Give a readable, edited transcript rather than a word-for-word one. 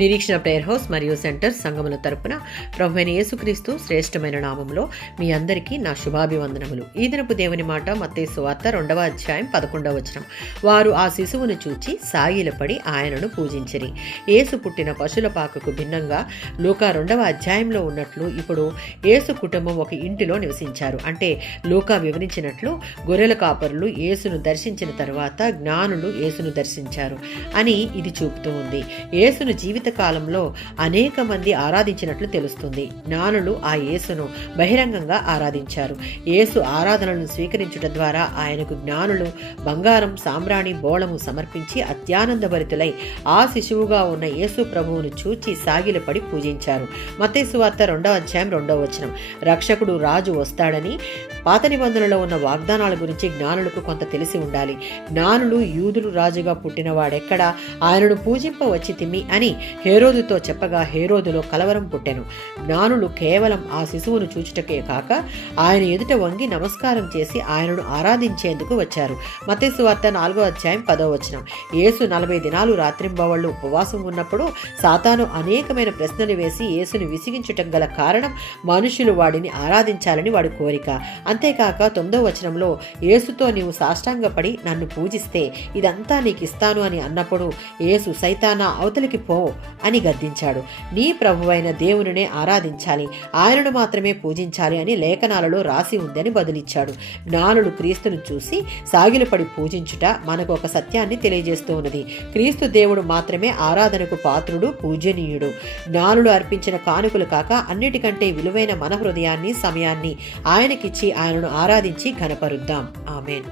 నిరీక్షణ prayer house మరియు centre సంఘముల తరపున ప్రభువైన యేసుక్రీస్తు శ్రేష్టమైన నామంలో మీ అందరికీ నా శుభాభివందనములు. ఈ దినపు దేవుని మాట మత్తయి సువార్త 2వ అధ్యాయం 11వ వచనం. వారు ఆ శిశువును చూచి సాగిలపడి ఆయనను పూజించిరి. యేసు పుట్టిన పశుల పాకకు భిన్నంగా లూకా 2వ అధ్యాయంలో ఉన్నట్లు ఇప్పుడు యేసు కుటుంబం ఒక ఇంటిలో నివసించారు. అంటే లూకా వివరించినట్లు గొర్రెల కాపరులు యేసును దర్శించిన తర్వాత జ్ఞానులు యేసును దర్శించారు అని ఇది చూపుతూ ఉంది. యేసును జీవిత కాలంలో అనేక మంది ఆరాధించినట్లు తెలుస్తుంది. జ్ఞానులు ఆ యేసును బహిరంగంగా ఆరాధించారు. యేసు ఆరాధనలను స్వీకరించుట ద్వారా ఆయనకు జ్ఞానులు బంగారం, సాంబ్రాణి, బోళము సమర్పించి అత్యానందభరితులై ఆ శిశువుగా ఉన్న యేసు ప్రభువును చూచి సాగిలపడి పూజించారు. మత్తయి సువార్త 2వ అధ్యాయం 2వ వచనం. రక్షకుడు రాజు వస్తాడని పాత నిబంధనలో ఉన్న వాగ్దానాల గురించి జ్ఞానులకు కొంత తెలిసి ఉండాలి. జ్ఞానులు యూదులు రాజుగా పుట్టినవాడెక్కడా, ఆయనను పూజింపవచ్చి తిమ్మి అని హేరోదుతో చెప్పగా హేరోదులో కలవరం పుట్టెను. జ్ఞానులు కేవలం ఆ శిశువును చూచుటకే కాక ఆయన ఎదుట వంగి నమస్కారం చేసి ఆయనను ఆరాధించేందుకు వచ్చారు. మత్తయి సువార్త 4వ అధ్యాయం 10వ వచనం. యేసు 40 దినాలు రాత్రింబవళ్ళు ఉపవాసం ఉన్నప్పుడు సాతాను అనేకమైన ప్రశ్నలు వేసి యేసును విసిగించుటం గల కారణం మనుషులు వాడిని ఆరాధించాలని వాడి కోరిక. అంతేకాక 9వ వచనంలో యేసుతో నీవు సాష్టాంగపడి నన్ను పూజిస్తే ఇదంతా నీకు ఇస్తాను అని అన్నప్పుడు యేసు సైతానా అవతలికి పో అని గద్దించాడు. నీ ప్రభువైన దేవునినే ఆరాధించాలి, ఆయనను మాత్రమే పూజించాలి అని లేఖనాలలో రాసి ఉందని బదులిచ్చాడు. జ్ఞానులు క్రీస్తును చూసి సాగిలపడి పూజించుట మనకు ఒక సత్యాన్ని తెలియజేస్తూ ఉన్నది. క్రీస్తు దేవుడు మాత్రమే ఆరాధనకు పాత్రుడు, పూజనీయుడు. జ్ఞానులు అర్పించిన కానుకలు కాక అన్నిటికంటే విలువైన మన హృదయాన్ని, సమయాన్ని ఆయనకిచ్చి ఆయనను ఆరాధించి ఘనపరుద్దాం. ఆమేన్.